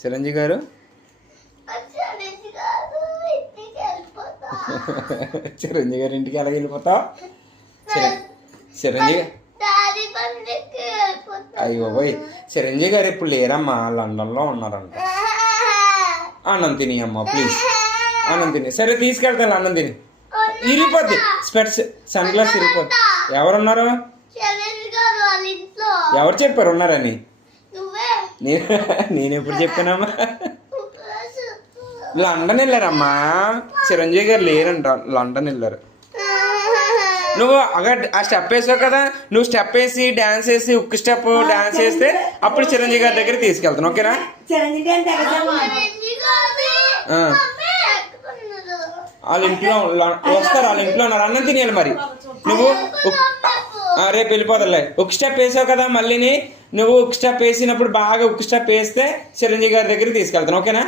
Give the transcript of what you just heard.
చిరంజీవి గారు చిరంజీవి గారి ఇంటికి ఎలా వెళ్ళిపోతావు? చిరంజీవి అయ్యో పోయి చిరంజీవి గారు ఇప్పుడు లేరమ్మా, లండన్లో ఉన్నారంట. అన్నం తిని అమ్మా ప్లీజ్, అన్నం తిని. సరే తీసుకెళ్తాను, అన్నం తిని. ఇరిగిపోద్ది స్పెట్స్, సన్ గ్లాస్ ఇరిగిపోద్ది. ఎవరున్నారు? ఎవరు చెప్పారు ఉన్నారని? నేను ఎప్పుడు చెప్పానమ్మా? లండన్ వెళ్ళారమ్మా, చిరంజీవి గారు లేరంట, లండన్ వెళ్ళారు. నువ్వు ఆ స్టెప్ వేసావు కదా, నువ్వు స్టెప్ వేసి డాన్స్ వేసి ఉక్కు స్టెప్ డాన్స్ వేస్తే అప్పుడు చిరంజీవి గారి దగ్గర తీసుకెళ్తాను, ఓకేనా? వాళ్ళ ఇంట్లో వస్తారు, వాళ్ళ ఇంట్లో ఉన్నారు, అన్నం తినేయాలి. మరి నువ్వు రేపు వెళ్ళిపోతారులే. ఉక్కు స్టెప్ వేసావు కదా, మళ్ళీని నువ్వు ఉక్కు స్టెప్ వేసినప్పుడు బాగా ఉక్కు స్టెప్ వేస్తే చిరంజీవి గారి దగ్గర తీసుకెళ్తాను, ఓకేనా?